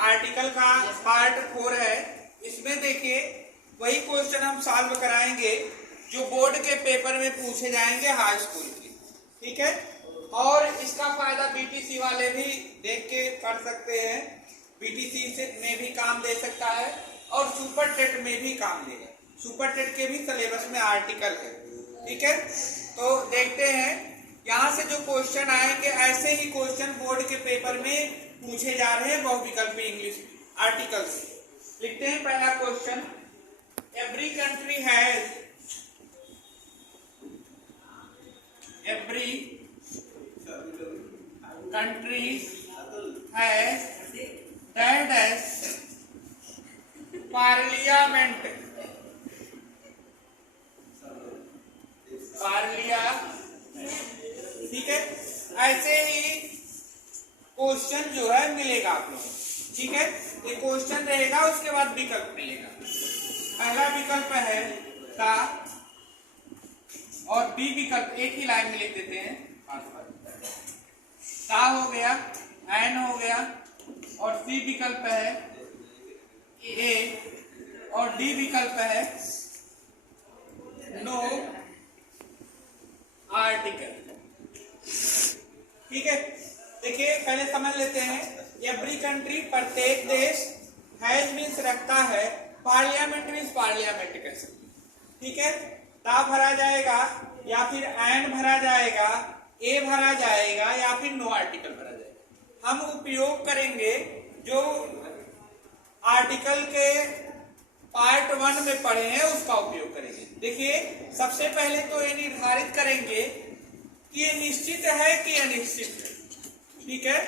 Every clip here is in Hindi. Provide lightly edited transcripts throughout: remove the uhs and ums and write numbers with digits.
आर्टिकल का पार्ट 4 है। इसमें देखिए वही क्वेश्चन हम सॉल्व कराएंगे जो बोर्ड के पेपर में पूछे जाएंगे हाई स्कूल की, ठीक है। और इसका फायदा बीटीसी वाले भी देख के कर सकते हैं, बीटीसी से में भी काम दे सकता है और सुपर टेट में भी काम देगा। सुपर टेट के भी सिलेबस में आर्टिकल है, ठीक है। तो देखते हैं यहाँ से जो क्वेश्चन आएंगे, ऐसे ही क्वेश्चन बोर्ड के पेपर में पूछे जा रहे हैं बहुविकल्पी इंग्लिश आर्टिकल से। लिखते हैं पहला question, every country has dash parliament ठीक है। ऐसे ही क्वेश्चन जो है मिलेगा आप लोगों को, ठीक है। ये क्वेश्चन रहेगा, उसके बाद विकल्प मिलेगा। पहला विकल्प है ता और बी विकल्प एक ही लाइन में लिख देते हैं। ता हो गया, एन हो गया और सी विकल्प है ए और डी विकल्प है नो आर्टिकल, ठीक है। देखिए पहले समझ लेते हैं, एवरी कंट्री प्रत्येक देश, हैज मीन्स रखता है, पार्लियामेंट मीन्स पार्लियामेंट कह सकते, ठीक है। ता भरा जाएगा या फिर एन भरा जाएगा, ए भरा जाएगा या फिर नो आर्टिकल भरा जाएगा। हम उपयोग करेंगे जो आर्टिकल के पार्ट 1 में पढ़े हैं उसका उपयोग करेंगे। देखिए सबसे पहले तो ये निर्धारित करेंगे कि ये निश्चित है कि अनिश्चित है, ठीक है।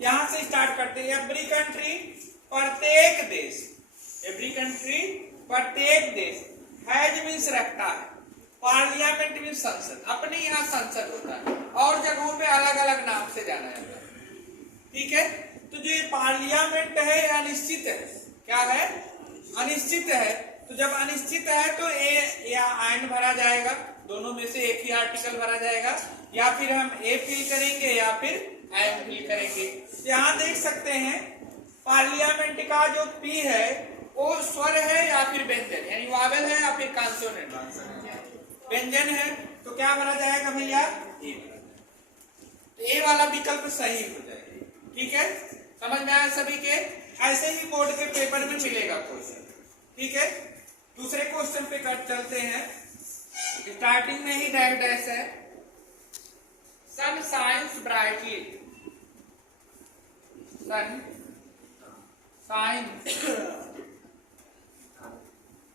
यहां से स्टार्ट करते हैं, एवरी कंट्री प्रत्येक देश, एवरी कंट्री प्रत्येक देश, हैज मीन्स रखता है, पार्लियामेंट मीन्स संसद, अपने यहाँ संसद होता है और जगहों पे अलग अलग नाम से जाना जाता है, ठीक है। तो जो ये पार्लियामेंट है अनिश्चित है, क्या है, अनिश्चित है। तो जब अनिश्चित है तो ए या एन भरा जाएगा, दोनों में से एक ही आर्टिकल भरा जाएगा, या फिर हम ए फिल करेंगे या फिर एन फिल करेंगे। यहाँ देख सकते हैं पार्लियामेंट का जो पी है वो स्वर है या फिर व्यंजन, यानी वावेल है या फिर कॉन्सोनेंट, व्यंजन है। तो क्या भरा जाएगा भैया, ए। तो ए वाला विकल्प सही हो जाएगा, ठीक है। समझ में आया सभी के। ऐसे ही बोर्ड के पेपर में मिलेगा क्वेश्चन, ठीक है। दूसरे क्वेश्चन पे चलते हैं। स्टार्टिंग में ही डैश डैश है, sun shines brightly, sun shines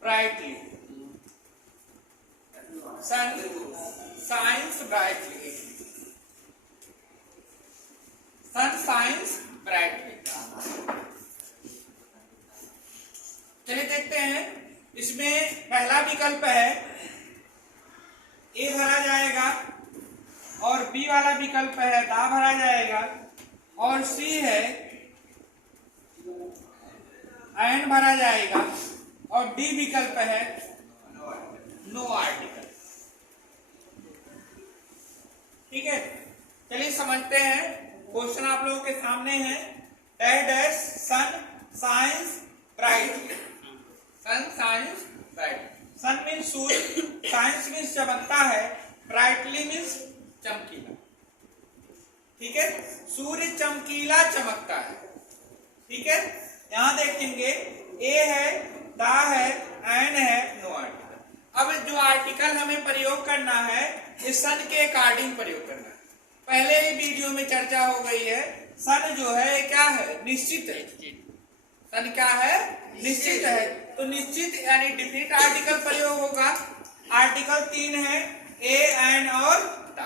brightly, sun shines brightly, sun shines brightly. चलिए देखते हैं, इसमें पहला विकल्प है ए भरा जाएगा और बी वाला विकल्प है दा भरा जाएगा और सी है एन भरा जाएगा और डी विकल्प है नो आर्टिकल, ठीक है। चलिए समझते हैं, क्वेश्चन आप लोगों के सामने है। डैश डैश सन साइंस ब्राइट, सन साइंस ब्राइट, सन मीन्स सूर्य, साइंस मीन्स चमकता है, ब्राइटली मीन्स चमकीला, ठीक है। सूर्य चमकीला चमकता है, ठीक है। यहां देखेंगे ए है, दा है, एन है, नो आर्टिकल। अब जो आर्टिकल हमें प्रयोग करना है ये सन के अकॉर्डिंग प्रयोग करना है। पहले ही वीडियो में चर्चा हो गई है, सन जो है क्या है, निश्चित है। सन क्या है, निश्चित है। तो निश्चित यानी डिफिनिट आर्टिकल प्रयोग होगा। आर्टिकल 3 है, ए एन और दा।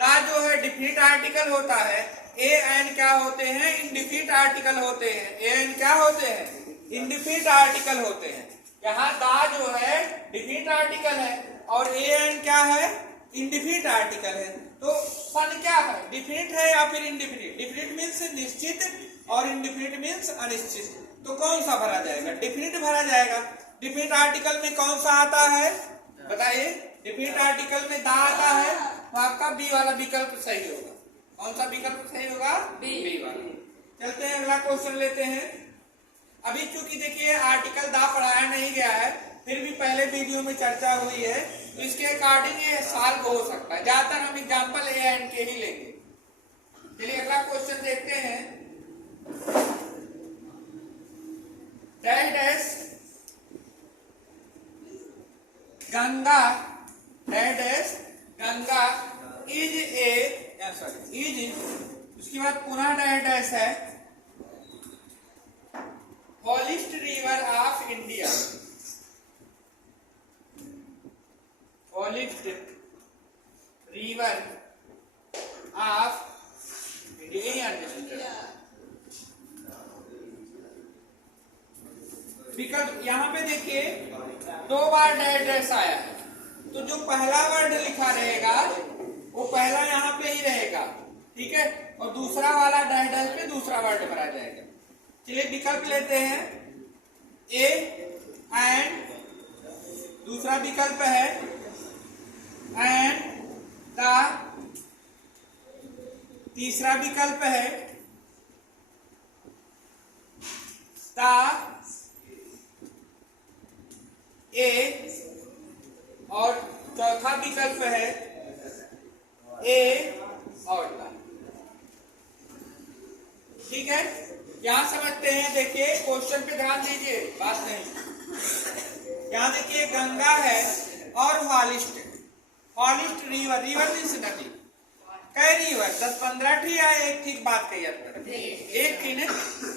दा जो है डिफिनिट आर्टिकल होता है, ए एन क्या होते हैं, इंडिफिनिट आर्टिकल होते हैं। ए एन क्या होते हैं, इंडिफिनिट आर्टिकल होते हैं। यहाँ दा जो है डिफिनिट आर्टिकल है और ए एन क्या है, इंडिफिनिट आर्टिकल है। तो सन क्या है, डिफिनिट है या फिर इंडिफिनिट। डिफिनिट मीन्स निश्चित और इंडिफिनिट मीन्स अनिश्चित। तो कौन सा भरा जाएगा, डिफिनिट भरा जाएगा। डिफिनिट आर्टिकल में कौन सा आता है बताइए, डिफिनिट आर्टिकल में दा आता है, तो आपका बी वाला विकल्प सही होगा। कौन सा विकल्प सही होगा, बी वाला। चलते हैं अगला क्वेश्चन लेते हैं। अभी चूंकि देखिए आर्टिकल दा पढ़ाया नहीं गया है, फिर भी पहले वीडियो में चर्चा हुई है, तो इसके अकॉर्डिंग ये सॉल्व हो सकता है। ज्यादातर हम एग्जांपल ए एंड के ही लेंगे। चलिए अगला क्वेश्चन देखते हैं। Dash dash Ganga dash dash Ganga is उसके बाद पुनः डैश डैश है holiest river of India. Holiest river of India. विकल्प यहाँ पे देखिए 2 बार डैश डैश आया है, तो जो पहला वर्ड लिखा रहेगा वो पहला यहाँ पे ही रहेगा, ठीक है, और दूसरा वाला डैश डैश पे दूसरा वर्ड भरा जाएगा। चलिए विकल्प लेते हैं। ए एंड, दूसरा विकल्प है एंड द, तीसरा विकल्प है द ए, और चौथा विकल्प है ए और द। ठीक है, यहां समझते हैं। देखिए क्वेश्चन पे ध्यान दीजिए, बात नहीं। यहां देखिए गंगा है और हॉलिस्ट रिवर, रिवर मीन्स नदी। कई रिवर 10-15 ठी या एक ठीक बात कही एक थी ने।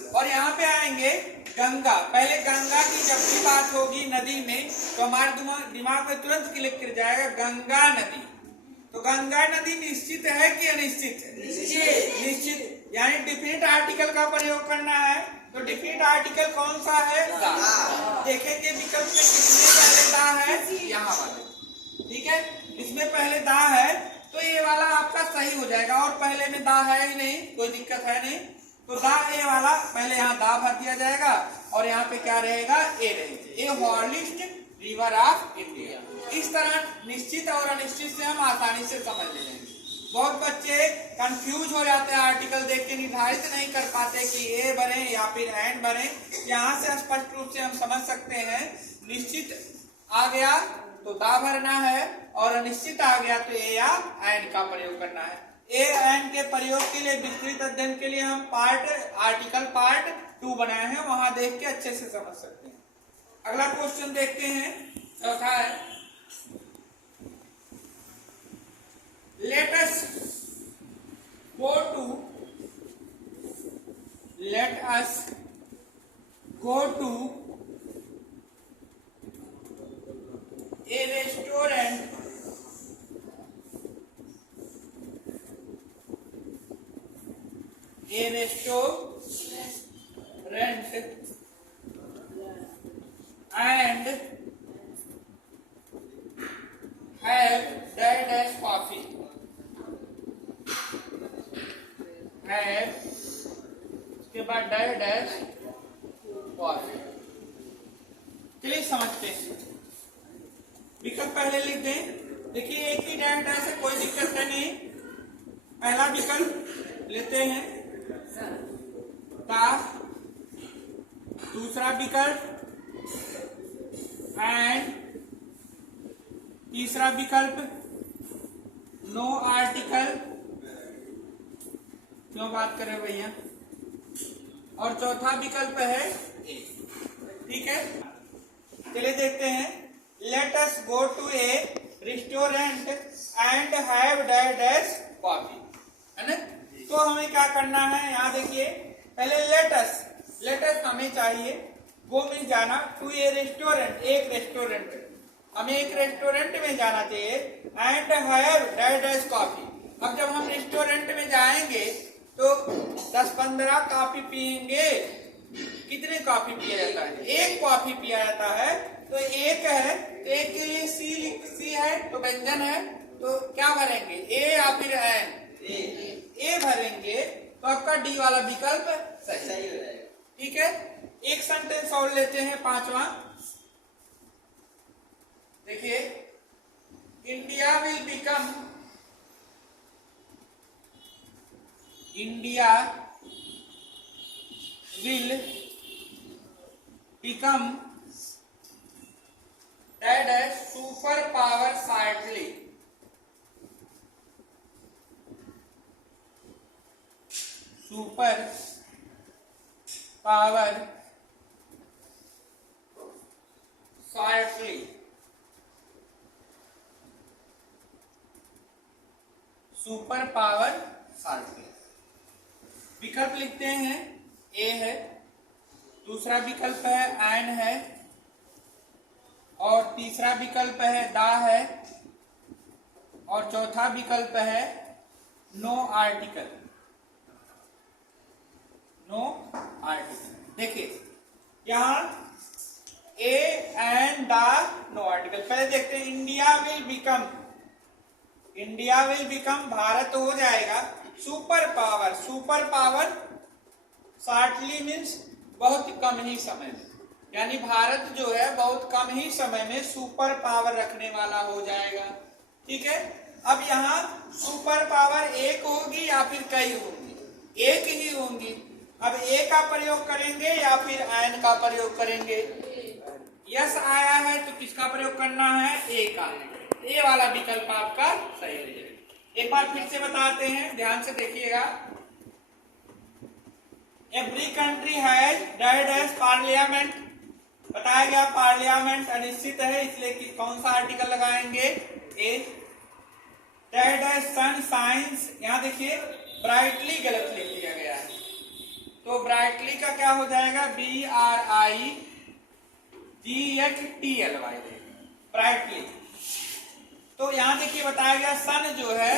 और यहाँ पे आएंगे गंगा। पहले गंगा की जब भी बात होगी नदी में, तो हमारे दिमाग में तुरंत क्लिक कर जाएगा गंगा नदी। तो गंगा नदी निश्चित है कि अनिश्चित है? निश्चित। यानी डिफिनिट आर्टिकल का प्रयोग करना है, तो डिफिनिट आर्टिकल कौन सा है? दा। देखेंगे विकल्प में किसमें पहले दा है, यहाँ वाले, ठीक है, इसमें पहले दा है, तो ये वाला आपका सही हो जाएगा। और पहले में दा है ही नहीं, कोई दिक्कत है नहीं, तो दा ए वाला पहले यहाँ दा भर दिया जाएगा और यहाँ पे क्या रहेगा? ए रहेगा। ए हॉलिस्ट रिवर ऑफ इंडिया। इस तरह निश्चित और अनिश्चित से हम आसानी से समझ लेंगे। बहुत बच्चे कंफ्यूज हो जाते हैं, आर्टिकल देख के निर्धारित नहीं कर पाते कि ए बने या फिर एंड बने। यहाँ से स्पष्ट रूप से हम समझ सकते हैं, निश्चित आ गया तो दा भरना है, और अनिश्चित आ गया तो ए या एंड का प्रयोग करना है। ए एंड के प्रयोग के लिए विस्तृत अध्ययन के लिए हम आर्टिकल पार्ट 2 बनाए हैं, वहां देख के अच्छे से समझ सकते हैं। अगला क्वेश्चन देखते हैं, चौथा है। Let us go to a restaurant and have dash coffee. है उसके बाद डैश कॉफी। चलिए समझते हैं। विकल्प पहले लिख दें। देखिए एक ही डैश डैश है, कोई दिक्कत है नहीं। पहला विकल्प लेते हैं ता, दूसरा विकल्प एंड, तीसरा विकल्प नो आर्टिकल, क्यों बात कर रहे हो भैया, और चौथा विकल्प है ए। ठीक है, चलिए देखते हैं। Let us go to a restaurant and have dash coffee, है ना। तो हमें क्या करना है, यहाँ देखिए पहले लेट अस हमें चाहिए, वो में जाना, टू ए रेस्टोरेंट, एक रेस्टोरेंट, हमें एक रेस्टोरेंट में जाना चाहिए, एंड हैव डैश कॉफी। अब जब हम रेस्टोरेंट में जाएंगे तो 10-15 कॉफी पियेंगे। कितने कॉफी पिया जाता है? एक कॉफी पिया जाता है, तो एक है, तो एक के लिए सी है तो व्यंजन है, तो क्या भरेंगे? ए या फिर एन? ए भरेंगे, तो आपका डी वाला विकल्प सही हो जाएगा। ठीक है, एक सेंटेंस और लेते हैं, 5वां। देखिए, India will become, India will become dash super power shortly. Super power shortly. Super power shortly. विकल्प लिखते हैं, ए है, दूसरा विकल्प है एन है, और तीसरा विकल्प है दा है, और चौथा विकल्प है नो आर्टिकल। No article. देखिए यहां A and the no article. पहले देखते हैं, India will become, India will become Bharat हो जाएगा super power. Super power shortly means बहुत कम ही समय में, यानी भारत जो है बहुत कम ही समय में सुपर पावर रखने वाला हो जाएगा। ठीक है, अब यहाँ सुपर पावर एक होगी या फिर कई होंगी? एक ही होंगी। अब ए का प्रयोग करेंगे या फिर एन का प्रयोग करेंगे? यस आया है तो किसका प्रयोग करना है? ए का। ए वाला विकल्प आपका सही है। एक बार फिर से बताते हैं, ध्यान से देखिएगा। Every country has dash parliament, बताया गया पार्लियामेंट अनिश्चित है, इसलिए कि कौन सा आर्टिकल लगाएंगे? ए। डैश सन साइंस, यहां देखिए ब्राइटली गलत लिख दिया गया है, तो ब्राइटली का क्या हो जाएगा? BRIGHTLY, brightly. तो यहां देखिए बताया गया सन जो है,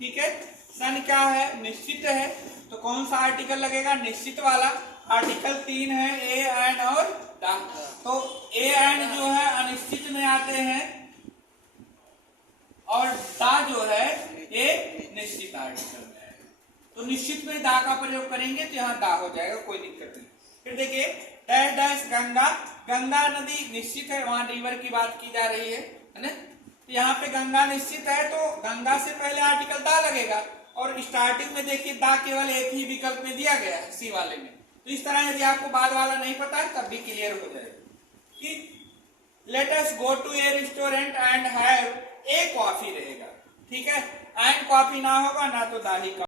ठीक है, सन क्या है? निश्चित है, तो कौन सा आर्टिकल लगेगा? निश्चित वाला। आर्टिकल 3 है, ए एन और दा। तो ए एन जो है अनिश्चित में आते हैं, और दा जो है ये निश्चित आर्टिकल में है। तो निश्चित में दा का प्रयोग करेंगे तो यहाँ दा हो जाएगा, कोई दिक्कत नहीं। फिर देखिए डैश गंगा, गंगा नदी निश्चित है, वहां रिवर की बात की जा रही है ना। तो यहाँ पे गंगा निश्चित है, तो गंगा से पहले आर्टिकल दा लगेगा, और स्टार्टिंग में देखिए दा केवल एक ही विकल्प में दिया गया है, सी वाले में। तो इस तरह यदि आपको बाद वाला नहीं पता है तब भी क्लियर हो जाएगा। कि let us go to a restaurant and have a coffee रहेगा, ठीक है, एंड कॉफी ना होगा ना तो दा ही